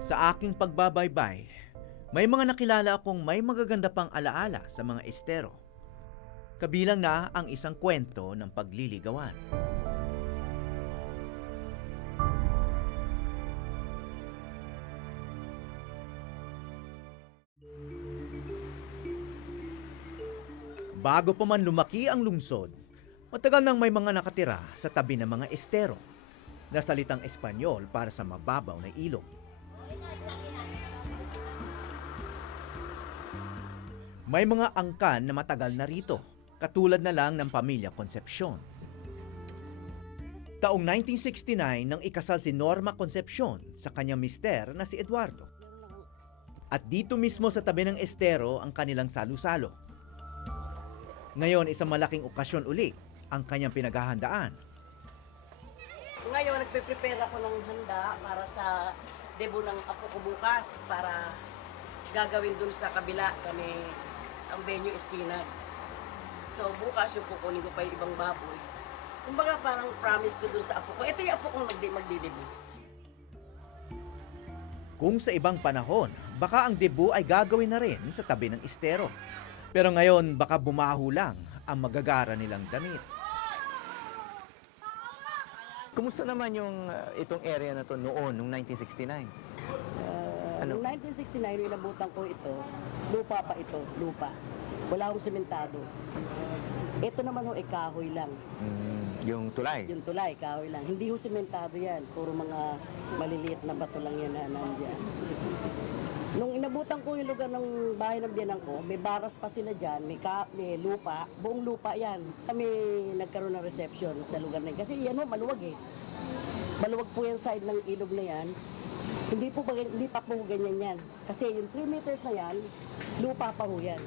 Sa aking pagbabaybay, may mga nakilala akong may magaganda pang alaala sa mga estero. Kabilang na ang isang kwento ng pagliligawan. Bago pa man lumaki ang lungsod, matagal nang may mga nakatira sa tabi ng mga estero na salitang Espanyol para sa mababaw na ilog. May mga angkan na matagal na rito, katulad na lang ng pamilya Concepcion. Taong 1969 nang ikasal si Norma Concepcion sa kanyang mister na si Eduardo. At dito mismo sa tabi ng estero ang kanilang salo-salo. Ngayon, isang malaking okasyon uli ang kanyang pinaghahandaan. Ngayon, nagpe-prepare ako ng handa para sa debut ng apo ko bukas para gagawin dun sa kabila sa may ang venue is Sinag. So bukas yung kukunin ko pa yung ibang baboy. Kumbaga parang promise ko dun sa apo ko. Ito yung apo kong magdi-debut. Kung sa ibang panahon, baka ang debut ay gagawin na rin sa tabi ng estero. Pero ngayon, baka bumaho lang ang magagara nilang damit. Kumusta naman yung itong area na to noon, nung 1969? Noong 1969, inabutan ko ito. Lupa pa ito, lupa. Wala akong sementado. Ito naman ho, kahoy lang. Yung tulay? Yung tulay, kahoy lang. Hindi ho sementado yan. Puro mga maliliit na bato lang yan na nandiyan. Nung inabutan ko yung lugar ng bahay ng biyanan ko, may baras pa sila dyan, may lupa, buong lupa yan. Kami nagkaroon ng reception sa lugar na yan. Kasi yan ho, maluwag eh. Maluwag po yung side ng ilog na yan. Hindi pa po ganyan yan. Kasi yung 3 meters na yan, lupa pa ho yan.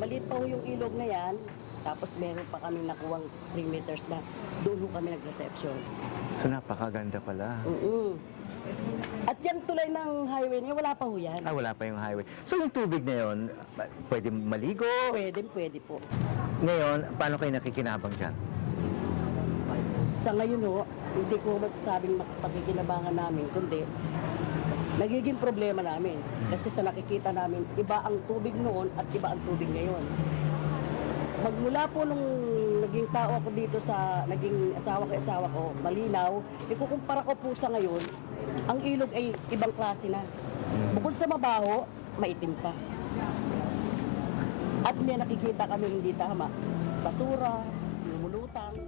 Maliit pa ho yung ilog na yan, tapos meron pa kami nakuwang 3 meters na doon ho kami nag-reception. So napakaganda pala. At yan tulay ng highway niya, wala pa ho yan. Wala pa yung highway. So yung tubig na yun, pwede maligo? Pwede po. Ngayon, paano kayo nakikinabang dyan? Sa ngayon ho, hindi ko masasabing pakikinabangan namin, kundi nagiging problema namin. Kasi sa nakikita namin, iba ang tubig noon at iba ang tubig ngayon. Magmula po nung naging tao ako dito naging asawa ko, malinaw, ikukumpara ko po sa ngayon, ang ilog ay ibang klase na. Bukod sa mabaho, maitim pa. At may nakikita kami hindi tama. Basura, lumulutang.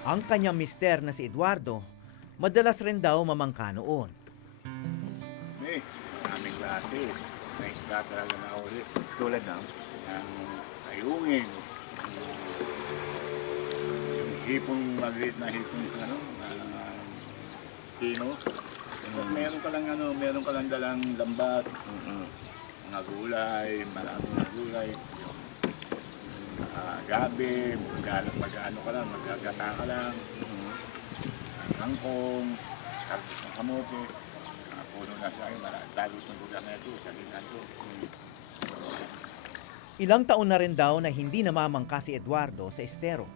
Ang kanyang mister na si Eduardo, madalas rin daw mamangka noon. Maraming klase. May isda talaga na ulit. Tulad ng? Ang ayungin. Yung hipong, maliit na hipong, kino. Meron ka lang dalang lambat. Mga gulay, maraming mga gulay. Gabi, mag-ano ka lang, magagata ka lang. Kangkong, talbos ng kamote. Puno na sa akin, talbos ng lugar na ito, sa linan ko. Ilang taon na rin daw na hindi namamangka si Eduardo sa estero.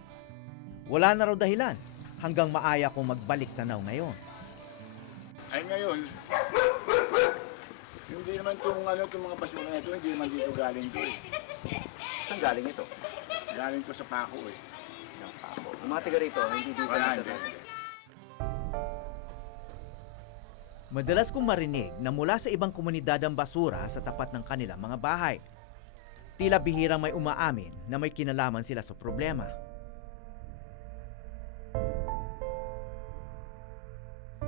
Wala na raw dahilan hanggang maaya kong magbalik tanaw ngayon. Ay ngayon, hindi naman itong mga basura na ito, hindi naman dito galing ito eh. Saan galing ito? Galing ito sa Paco eh. Yung mga tiga rito, hindi dito. Wala, hindi. Madalas kong marinig na mula sa ibang komunidad ang basura sa tapat ng kanilang mga bahay. Tila bihirang may umaamin na may kinalaman sila sa problema.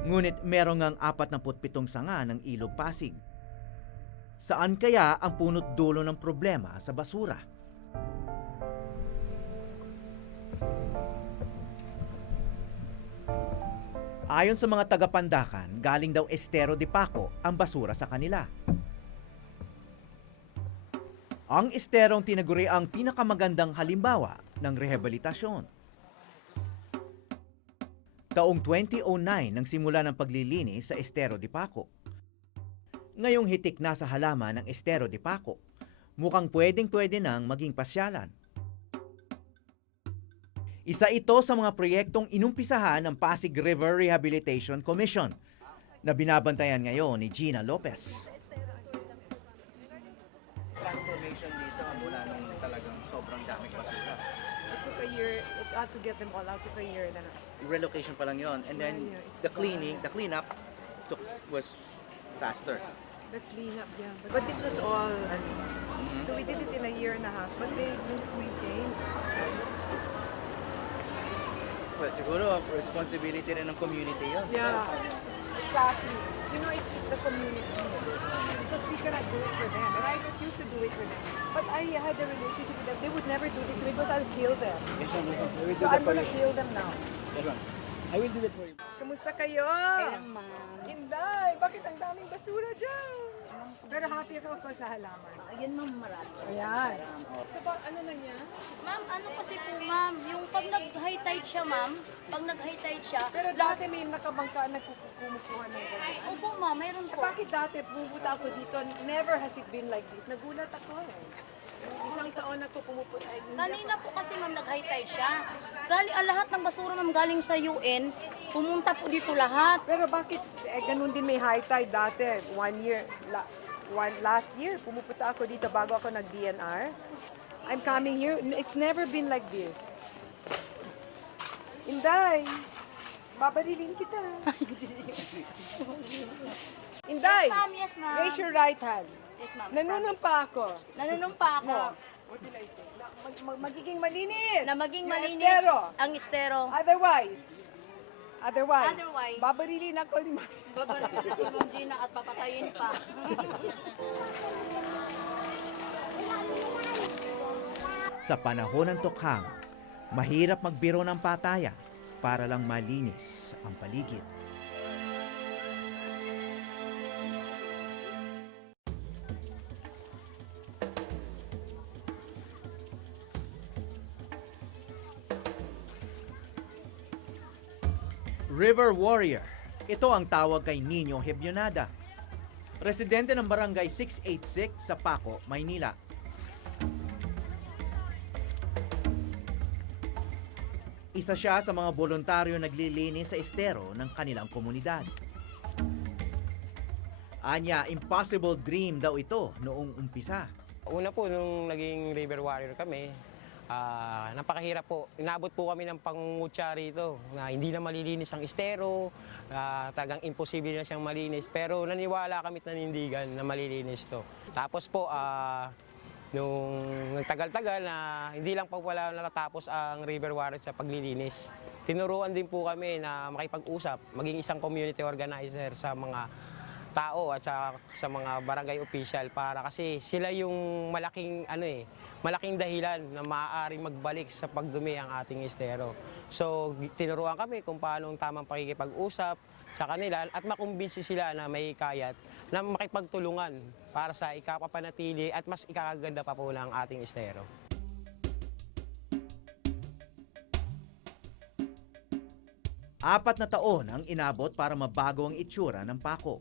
Ngunit merong ngang 47 sanga ng ilog Pasig. Saan kaya ang punot dulo ng problema sa basura? Ayon sa mga taga-Pandacan, galing daw Estero de Paco ang basura sa kanila. Ang esterong tinaguri ang pinakamagandang halimbawa ng rehabilitasyon. Taong 2009 nang simula ng paglilinis sa Estero de Paco. Ngayong hitik na sa halaman ng Estero de Paco, mukhang pwedeng-pwede nang maging pasyalan. Isa ito sa mga proyektong inumpisahan ng Pasig River Rehabilitation Commission na binabantayan ngayon ni Gina Lopez. Transformation dito mula nung talagang sobrang daming basura. It took a year. It had to get them all out. Took a year na. Relocation pa lang yon, and then the cleanup was faster. The cleanup, yeah. But this was all, so we did it in a year and a half. But they didn't maintain. Well, siguro responsibility rin ng community yun. Yeah, exactly. You know, it's the community. Because we cannot do it for them. And I refused to do it for them. But I had a relationship with them. They would never do this because I'll kill them. So I'm gonna kill them now. I will do that for you. Kamusta kayo? Inday, bakit ang daming basura dyan? Pero happy ako sa halaman. Ayun ma'am, marami. Ayan. So, ano na niya? Ma'am, ano kasi po ma'am, yung pag nag-high tide siya ma'am, pag nag-high tide siya, Pero dati may nakabangka na kumukuha ng ganyan. opo ma'am, mayroon po. Bakit dati pumunta ako dito, never has it been like this? Nagulat ako eh. Isang taon na ko pumupunta. Kanina po kasi ma'am, nag-high tide siya. Lahat ng basura ma'am galing sa UN, pumunta po dito lahat. Pero bakit ganun din may high tide dati? Last year, pumupunta ako dito bago ako nag-DNR. I'm coming here. It's never been like this. Inday, babarilin kita. Inday, Ma'am, yes ma'am. raise your right hand. Yes ma'am. Nanunumpa ako. Nanunumpa ako Na, what did I say? Magiging malinis. na maging Yung malinis estero. ang estero. Otherwise, Otherwise, babarilin ako ni Mami. babalik ako ng Gina at papatayin pa. Sa panahon ng tukhang, mahirap magbiro ng pataya para lang malinis ang paligid. River Warrior. Ito ang tawag kay Nino Hebionada. Residente ng Barangay 686 sa Paco, Maynila. Isa siya sa mga voluntaryo naglilinis sa estero ng kanilang komunidad. Anya, impossible dream daw ito noong umpisa. Una po, nung naging river warrior kami, napakahirap po. Inabot po kami ng pangungutya rito na hindi na malilinis ang estero, talagang imposible na siyang malinis. Pero naniwala kami at nanindigan na malilinis to. Tapos po, nung nagtagal-tagal na hindi lang po wala natatapos ang river warrior sa paglilinis, tinuruan din po kami na makipag-usap, maging isang community organizer sa mga tao at sa mga barangay official para kasi sila yung malaking dahilan na maaaring magbalik sa pagdumi ang ating estero. So tinuruan kami kung paano ang tamang pakikipag-usap sa kanila at makumbinsi sila na may kayat na makipagtulungan para sa ikapapanatili at mas ikakaganda pa po ng ating estero. Apat na taon ang inabot para mabago ang itsura ng Paco.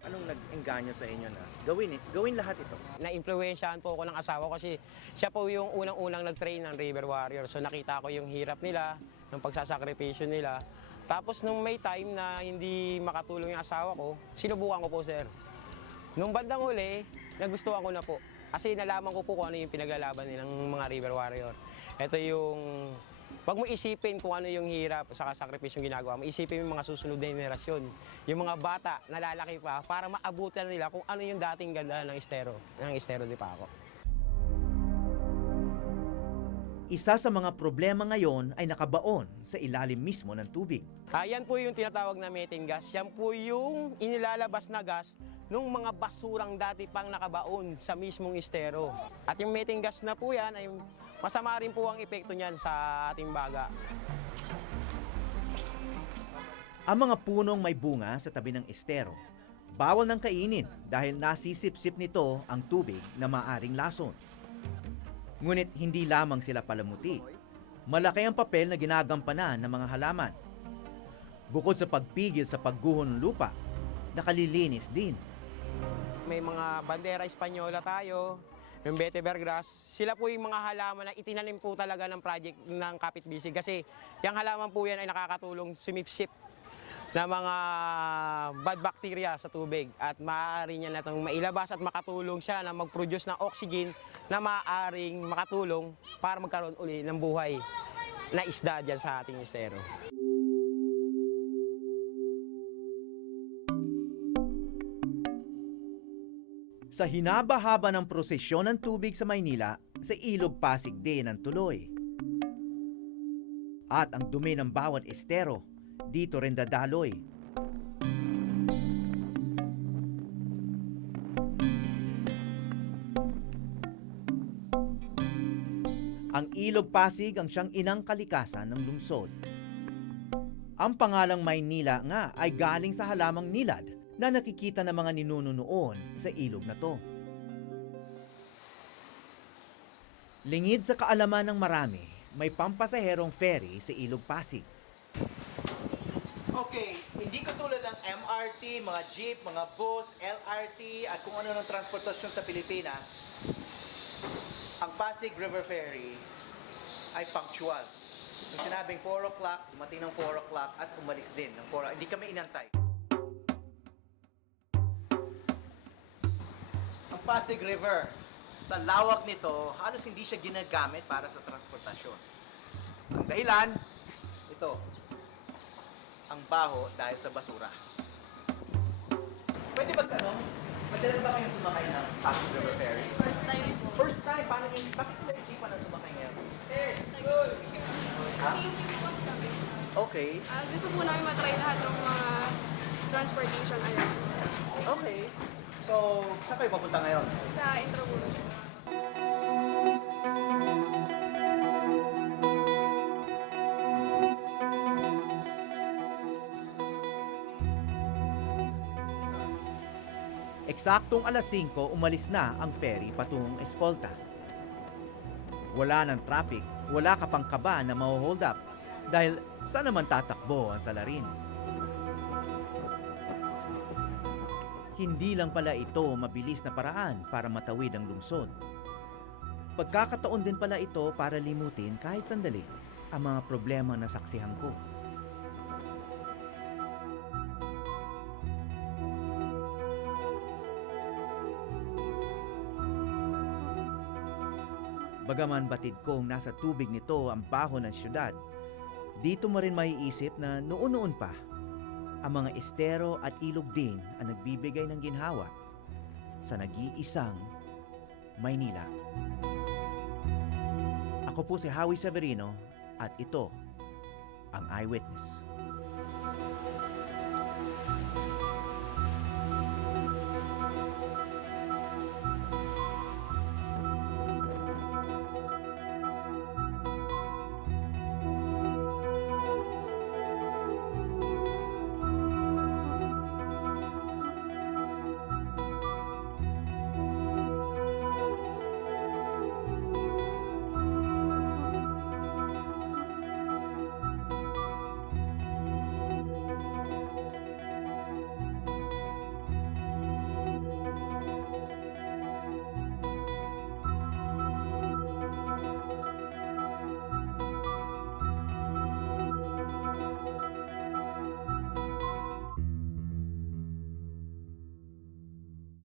Anong nag-engganyo sa inyo na gawin lahat ito? Na-impluwensyahan po ako ng asawa ko kasi siya po yung unang-unang nag-train ng River Warrior. So nakita ko yung hirap nila, yung pagsasakripisyo nila. Tapos nung may time na hindi makatulong yung asawa ko, sinubukan ko po, sir. Nung bandang huli, nagustuhan ko na po. Kasi nalaman ko po kung ano yung pinaglalaban nilang mga River Warrior. Ito yung, wag mo isipin kung ano yung hirap sa sakripisyong ginagawa mo. Isipin yung mga susunod na henerasyon. Yung mga bata na lalaki pa para maabutan nila kung ano yung dating ganda ng estero ni Paco. Isa sa mga problema ngayon ay nakabaon sa ilalim mismo ng tubig. Yan po yung tinatawag na methane gas. Yan po yung inilalabas na gas ng mga basurang dati pang nakabaon sa mismong estero. At yung methane gas na po yan ay masama rin po ang epekto niyan sa ating baga. Ang mga punong may bunga sa tabi ng estero, bawal nang kainin dahil nasisip-sip nito ang tubig na maaring lason. Ngunit hindi lamang sila palamuti. Malaki ang papel na ginagampanan ng mga halaman. Bukod sa pagpigil sa pagguho ng lupa, nakalilinis din may mga bandera Espanyola tayo, yung Bete Vergras. Sila po yung mga halaman na itinanim po talaga ng project ng Kapit Bisig kasi yung halaman po yan ay nakakatulong sumipsip na mga bad bacteria sa tubig at maaari niya na itong mailabas at makatulong siya na mag-produce ng oxygen na maaaring makatulong para magkaroon uli ng buhay na isda dyan sa ating estero. Sa hinaba-haba ng prosesyon ng tubig sa Maynila, sa Ilog Pasig din ang tuloy. At ang dumi ng bawat estero, dito rin dadaloy. Ang Ilog Pasig ang siyang inang kalikasan ng lungsod. Ang pangalang Maynila nga ay galing sa halamang nilad na nakikita ng mga ninuno noon sa ilog na to. Lingid sa kaalaman ng marami, may pampasaherong ferry sa Ilog Pasig. Okay, hindi katulad ng MRT, mga jeep, mga bus, LRT, at kung ano ng transportasyon sa Pilipinas, ang Pasig River Ferry ay punctual. Yung sinabing 4 o'clock, dumating ng 4 o'clock at umalis din ng 4 o'clock. Hindi kami inantay. Ang Pasig River, sa lawak nito, halos hindi siya ginagamit para sa transportasyon. Ang dahilan, ito, ang baho dahil sa basura. Pwede ba tanong, madalas ba kayong sumakay ng Pasig River Ferry? First time po. First time, paano yun? Bakit mo naisipan na sumakay ngayon? Okay. Gusto po namin matry lahat ng mga transportation ayan, Okay. So, saan kayo papunta ngayon? sa Intramuros. Eksaktong alas 5, umalis na ang ferry patungong Escolta. Wala ng traffic, wala ka pang kaba na maho-hold up dahil saan naman tatakbo ang salarin. Hindi lang pala ito mabilis na paraan para matawid ang lungsod. Pagkakataon din pala ito para limutin kahit sandali ang mga problema na saksihan ko. Bagaman batid kong nasa tubig nito ang baho ng syudad, dito mo rin maiisip na noon-noon pa, ang mga estero at ilog din ang nagbibigay ng ginhawa sa nag-iisang Maynila. Ako po si Howie Severino at ito ang Eyewitness.